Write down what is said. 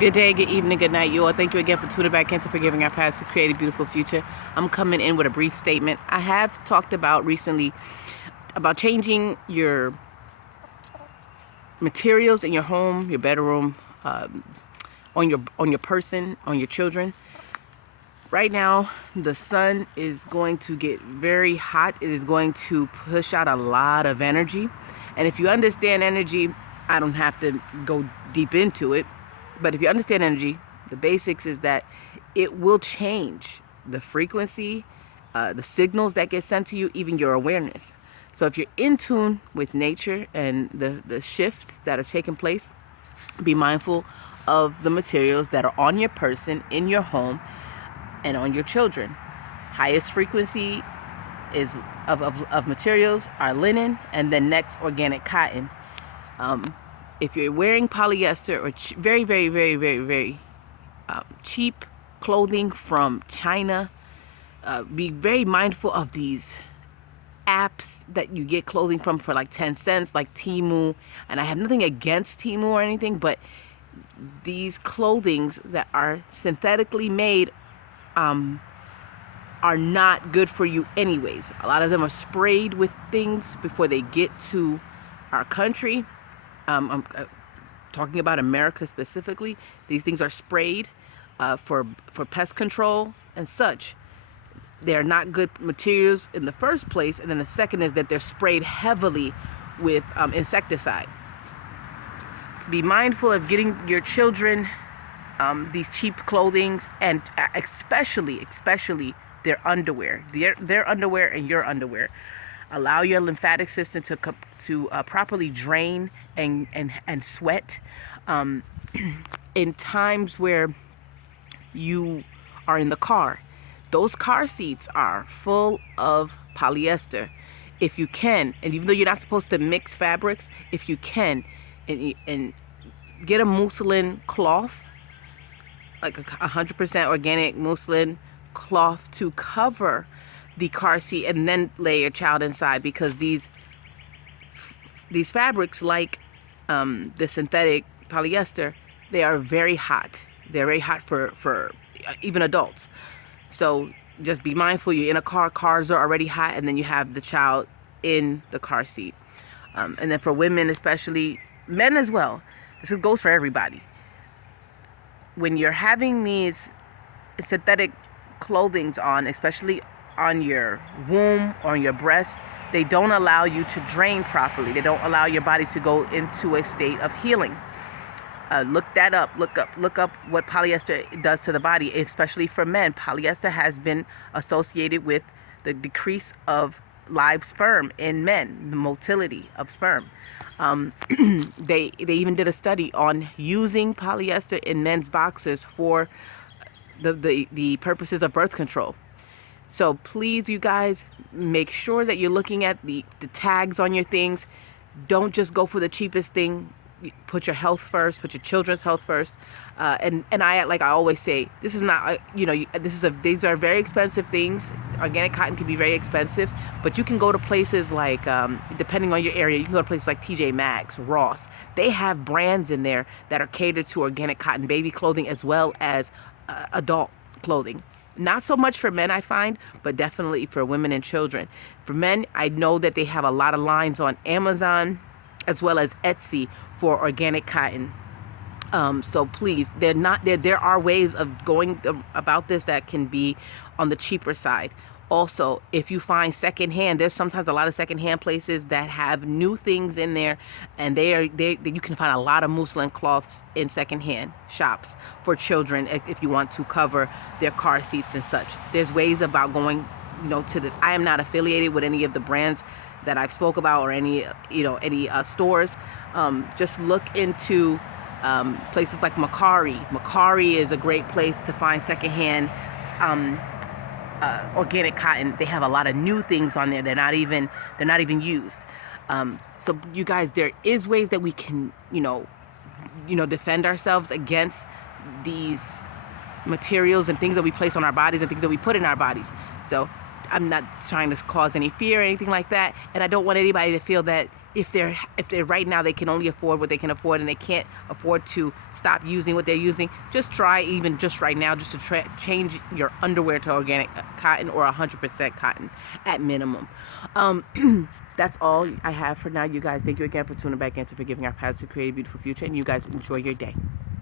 Good day, good evening, good night, you all. Thank you again for tuning back into Forgiving Our Past to Create a Beautiful Future. I'm coming in with a brief statement. I have talked about recently about changing your materials in your home, your bedroom, on your person, on your children. Right now, the sun is going to get very hot. It is going to push out a lot of energy. And if you understand energy, I don't have to go deep into it. But if you understand energy, the basics is that it will change the frequency, the signals that get sent to you, even your awareness. So if you're in tune with nature and the shifts that are taking place, be mindful of the materials that are on your person, in your home, and on your children. Highest frequency is of materials are linen, and then next organic cotton. If you're wearing polyester or very cheap clothing from China, be very mindful of these apps that you get clothing from for like 10 cents, like Temu. And I have nothing against Temu or anything, but these clothings that are synthetically made are not good for you anyways. A lot of them are sprayed with things before they get to our country. I'm talking about America specifically. These things are sprayed for pest control and such. They're not good materials in the first place, and then the second is that they're sprayed heavily with insecticide. Be mindful of getting your children these cheap clothings, and especially their underwear, their underwear and your underwear. Allow your lymphatic system to properly drain and sweat. In times where you are in the car, those car seats are full of polyester. If you can, and even though you're not supposed to mix fabrics, if you can, and get a muslin cloth, like 100% organic muslin cloth to cover the car seat, and then lay your child inside, because these fabrics, like the synthetic polyester, they are very hot. They're very hot for even adults. So just be mindful. You're in a car, cars are already hot, and then you have the child in the car seat. And then for women, especially men as well, this goes for everybody. When you're having these synthetic clothings on, especially on your womb or on your breast, they don't allow you to drain properly. They don't allow your body to go into a state of healing. Look that up. Look up what polyester does to the body, especially for men. Polyester has been associated with the decrease of live sperm in men, the motility of sperm. They even did a study on using polyester in men's boxers for the purposes of birth control. So please, you guys, make sure that you're looking at the tags on your things. Don't just go for the cheapest thing. Put your health first. Put your children's health first. And I, like I always say, this is not, these are very expensive things. Organic cotton can be very expensive, but you can go to places like, depending on your area, you can go to places like TJ Maxx, Ross. They have brands in there that are catered to organic cotton baby clothing, as well as adult clothing. Not so much for men, I find, but definitely for women and children. For men, I know that they have a lot of lines on Amazon as well as Etsy for organic cotton. So please, there are ways of going about this that can be on the cheaper side. Also, if you find secondhand, there's sometimes a lot of secondhand places that have new things in there, and you can find a lot of muslin cloths in secondhand shops for children if you want to cover their car seats and such. There's ways about going, to this. I am not affiliated with any of the brands that I've spoke about, or any stores. Just look into places like Mercari. Mercari is a great place to find secondhand organic cotton. They have a lot of new things on there. They're not even used. So you guys, there is ways that we can, defend ourselves against these materials and things that we place on our bodies and things that we put in our bodies. So I'm not trying to cause any fear or anything like that, and I don't want anybody to feel that if they're right now they can only afford what they can afford and they can't afford to stop using what they're using, just try even just right now just to change your underwear to organic cotton or 100% cotton at minimum. That's all I have for now, you guys. Thank you again for tuning back in to Forgiving Our Past to Create a Beautiful Future, and you guys enjoy your day.